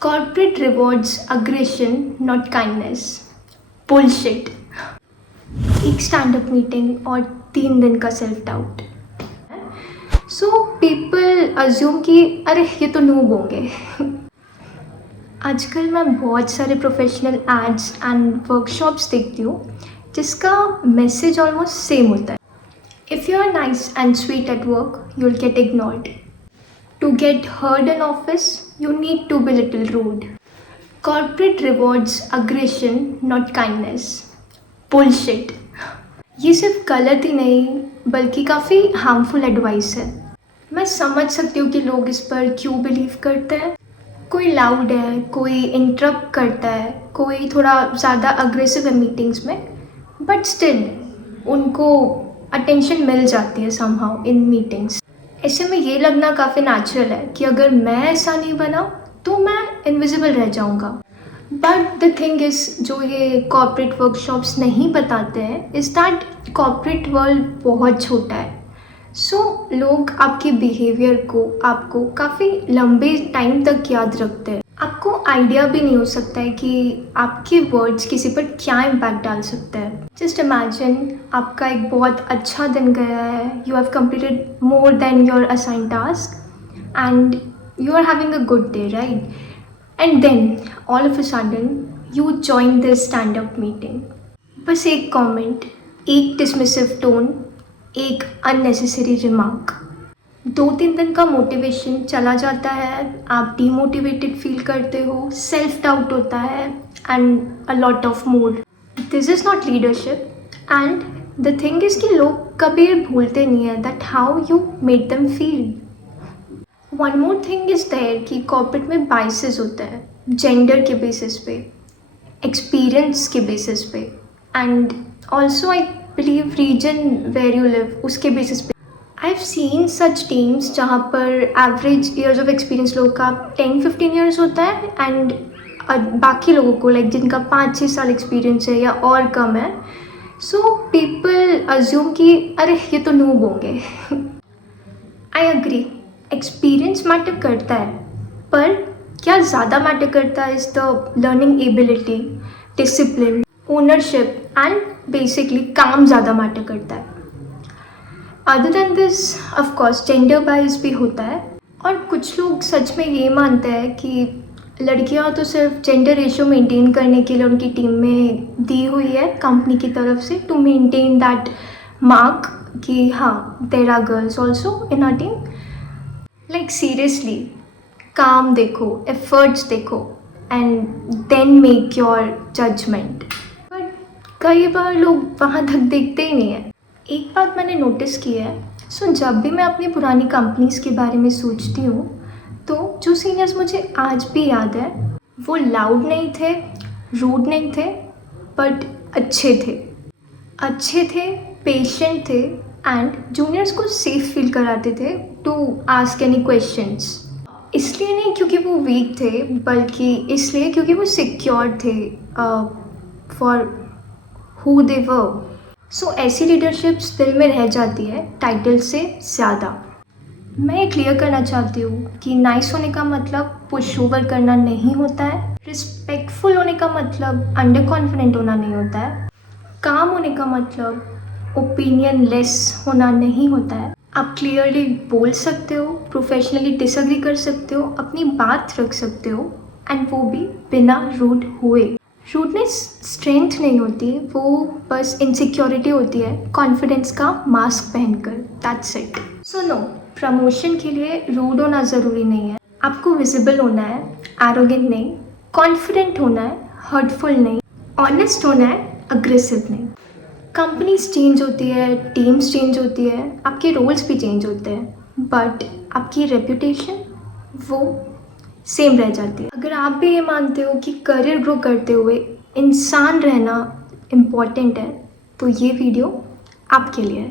Corporate rewards aggression, not kindness. Bullshit. एक stand up meeting और 3 दिन का self doubt. So people assume कि अरे ये तो नूब होंगे. आजकल मैं बहुत सारे प्रोफेशनल एड्स एंड वर्कशॉप्स देखती हूँ जिसका मैसेज ऑलमोस्ट सेम होता है. If you are nice and sweet at work you will get ignored. To get heard in office, you need to be little rude. Corporate rewards aggression, not kindness. Bullshit. ये सिर्फ गलत ही नहीं बल्कि काफ़ी harmful advice है. मैं समझ सकती हूँ कि लोग इस पर क्यों बिलीव करते हैं. कोई लाउड है, कोई इंटरप्ट करता है, कोई थोड़ा ज़्यादा अग्रेसिव है मीटिंग्स में, बट स्टिल उनको अटेंशन मिल जाती है समहाउ इन मीटिंग्स. ऐसे में ये लगना काफ़ी नेचुरल है कि अगर मैं ऐसा नहीं बना तो मैं इनविजिबल रह जाऊंगा. बट द थिंग इज़ जो ये कॉर्पोरेट वर्कशॉप्स नहीं बताते हैं इज़ दैट कॉर्पोरेट वर्ल्ड बहुत छोटा है. सो लोग आपके बिहेवियर को आपको काफ़ी लंबे टाइम तक याद रखते हैं. आपको आइडिया भी नहीं हो सकता है कि आपके वर्ड्स किसी पर क्या इम्पैक्ट डाल सकते हैं. जस्ट इमेजिन आपका एक बहुत अच्छा दिन गया है, you have completed more than your assign task and you are having a good day, right? And then all of a sudden you join this stand up meeting. बस एक कॉमेंट, एक डिसमिसिव टोन, एक unnecessary remark, 2-3 दिन का motivation चला जाता है. आप डीमोटिवेटेड फील करते हो, सेल्फ डाउट होता है and a lot of more. This is not leadership and the thing is कि लोग कभी भूलते नहीं है that how you made them feel. One more thing is there कि कॉर्पोरेट में बाइसेस होते हैं जेंडर के बेसिस पे, एक्सपीरियंस के बेसिस पे and also I believe region where you live उसके बेसिस पे. I have seen such teams जहाँ पर एवरेज ईयर्स ऑफ एक्सपीरियंस लोगों का 10-15 ईयर्स होता है एंड बाकी लोगों को लाइक जिनका 5-6 साल एक्सपीरियंस है या और कम है. सो पीपल अज्यूम कि अरे ये तो नूब होंगे. आई एग्री, एक्सपीरियंस मैटर करता है, पर क्या ज़्यादा मैटर करता है is the learning ability, discipline, ownership and basically काम ज़्यादा मैटर करता है. Other than this of course gender बाइस भी होता है और कुछ लोग सच में ये मानते हैं कि लड़कियां तो सिर्फ जेंडर रेशियो मेंटेन करने के लिए उनकी टीम में दी हुई है कंपनी की तरफ से टू मेंटेन दैट मार्क कि हाँ there are girls also in our team. Like seriously, काम देखो, एफर्ट्स देखो and then make your judgement. But कई बार लोग वहाँ तक देखते ही नहीं है. एक बात मैंने नोटिस की है, सो जब भी मैं अपनी पुरानी कंपनीज़ के बारे में सोचती हूँ तो जो सीनियर्स मुझे आज भी याद है वो लाउड नहीं थे, रूड नहीं थे, बट अच्छे थे, पेशेंट थे एंड जूनियर्स को सेफ फील कराते थे टू आस्क एनी क्वेश्चंस. इसलिए नहीं क्योंकि वो वीक थे बल्कि इसलिए क्योंकि वो सिक्योर थे फॉर हु दे वर. सो ऐसी लीडरशिप्स दिल में रह जाती है टाइटल से ज़्यादा. मैं ये क्लियर करना चाहती हूँ कि नाइस होने का मतलब पुश ओवर करना नहीं होता है. रिस्पेक्टफुल होने का मतलब अंडर कॉन्फिडेंट होना नहीं होता है. काम होने का मतलब ओपिनियन लेस होना नहीं होता है. आप क्लियरली बोल सकते हो, प्रोफेशनली डिसएग्री कर सकते हो, अपनी बात रख सकते हो एंड वो भी बिना रूड हुए. रूडनेस स्ट्रेंथ नहीं होती, वो बस इनसिक्योरिटी होती है कॉन्फिडेंस का मास्क पहनकर. That's it. So no, promotion के लिए रूड होना ज़रूरी नहीं है. आपको विजिबल होना है, एरोगेंट नहीं. कॉन्फिडेंट होना है, हर्टफुल नहीं. ऑनेस्ट होना है, अग्रेसिव नहीं. कंपनीज चेंज होती है, टीम्स चेंज होती है, आपके रोल्स भी चेंज होते हैं, बट आपकी रेपुटेशन वो सेम रह जाती है. अगर आप भी ये मानते हो कि करियर ग्रो करते हुए इंसान रहना इम्पॉर्टेंट है तो ये वीडियो आपके लिए है.